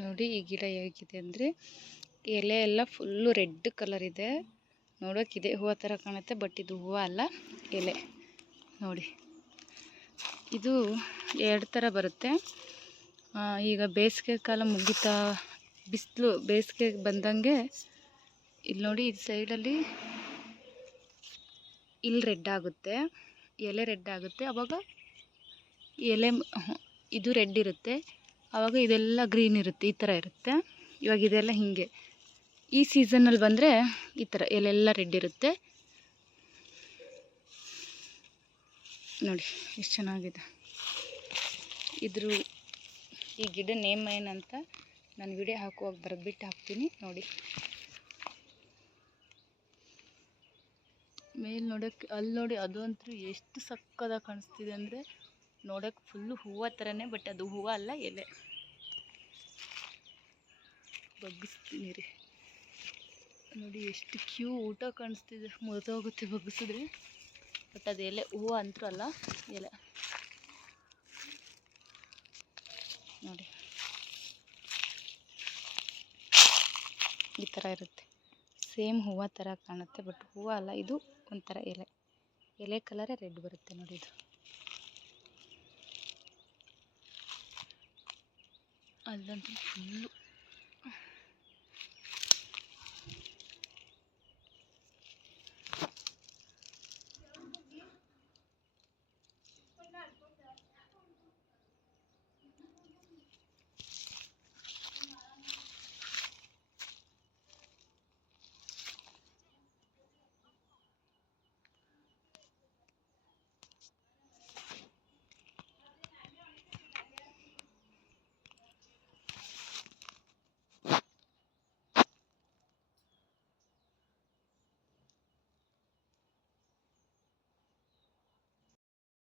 ನೋಡಿ ಈ ಗಿಡ ಹೇಗಿದೆ ಅಂದರೆ ಎಲೆ ಎಲ್ಲ ಫುಲ್ಲು ರೆಡ್ ಕಲರ್ ಇದೆ. ನೋಡೋಕ್ಕಿದೆ ಹೂವು ಥರ ಕಾಣುತ್ತೆ, ಬಟ್ ಇದು ಹೂವು ಅಲ್ಲ, ಎಲೆ. ನೋಡಿ ಇದು ಎರಡು ಥರ ಬರುತ್ತೆ. ಈಗ ಬೇಸಿಗೆ ಕಾಲ ಮುಗಿತಾ ಬಿಸಿಲು ಬೇಸಿಗೆ ಬಂದಂಗೆ ಇಲ್ಲಿ ನೋಡಿ, ಈ ಸೈಡಲ್ಲಿ ಇಲ್ಲಿ ರೆಡ್ ಆಗುತ್ತೆ, ಎಲೆ ರೆಡ್ ಆಗುತ್ತೆ. ಆವಾಗ ಎಲೆ ಇದು ರೆಡ್ ಇರುತ್ತೆ, ಆವಾಗ ಇದೆಲ್ಲ ಗ್ರೀನ್ ಇರುತ್ತೆ, ಈ ಥರ ಇರುತ್ತೆ. ಇವಾಗ ಇದೆಲ್ಲ ಹೀಗೆ ಈ ಸೀಸನ್ನಲ್ಲಿ ಬಂದರೆ ಈ ಥರ ಎಲೆಲ್ಲ ರೆಡ್ ಇರುತ್ತೆ. ನೋಡಿ ಎಷ್ಟು ಚೆನ್ನಾಗಿದೆ. ಇದ್ರ ಈ ಗಿಡ ನೇಮ್ ಏನಂತ ನಾನು ವಿಡಿಯೋ ಹಾಕುವಾಗ ಬರೆದ್ಬಿಟ್ಟು ಹಾಕ್ತೀನಿ ನೋಡಿ. ಮೇಲೆ ನೋಡೋಕ್ಕೆ ಅಲ್ಲಿ ನೋಡಿ, ಅದು ಅಂತೂ ಎಷ್ಟು ಸಕ್ಕದಾಗಿ ಕಾಣಿಸ್ತಿದೆ ಅಂದರೆ ನೋಡೋಕ್ಕೆ ಫುಲ್ಲು ಹೂವು ಥರನೇ, ಬಟ್ ಅದು ಹೂವು ಅಲ್ಲ, ಎಲೆ. ಬಗ್ಗಿಸ್ತೀನಿ ರೀ, ನೋಡಿ ಎಷ್ಟು ಕ್ಯೂಟ ಕಾಣಿಸ್ತಿದೆ. ಮುರಿದೋಗುತ್ತೆ ಬಗ್ಗಿಸಿದ್ರೆ, ಬಟ್ ಅದು ಎಲೆ, ಹೂವು ಅಂತೂ ಅಲ್ಲ, ಎಲೆ. ನೋಡಿ ಈ ಥರ ಇರುತ್ತೆ, ಸೇಮ್ ಹೂವು ಥರ ಕಾಣುತ್ತೆ, ಬಟ್ ಹೂವು ಅಲ್ಲ, ಇದು ಒಂಥರ ಎಲೆ. ಎಲೆ ಕಲರೇ ರೆಡ್ ಬರುತ್ತೆ ನೋಡಿ. ಇದು ಅಲ್ಲಂತೂ ಫುಲ್ಲು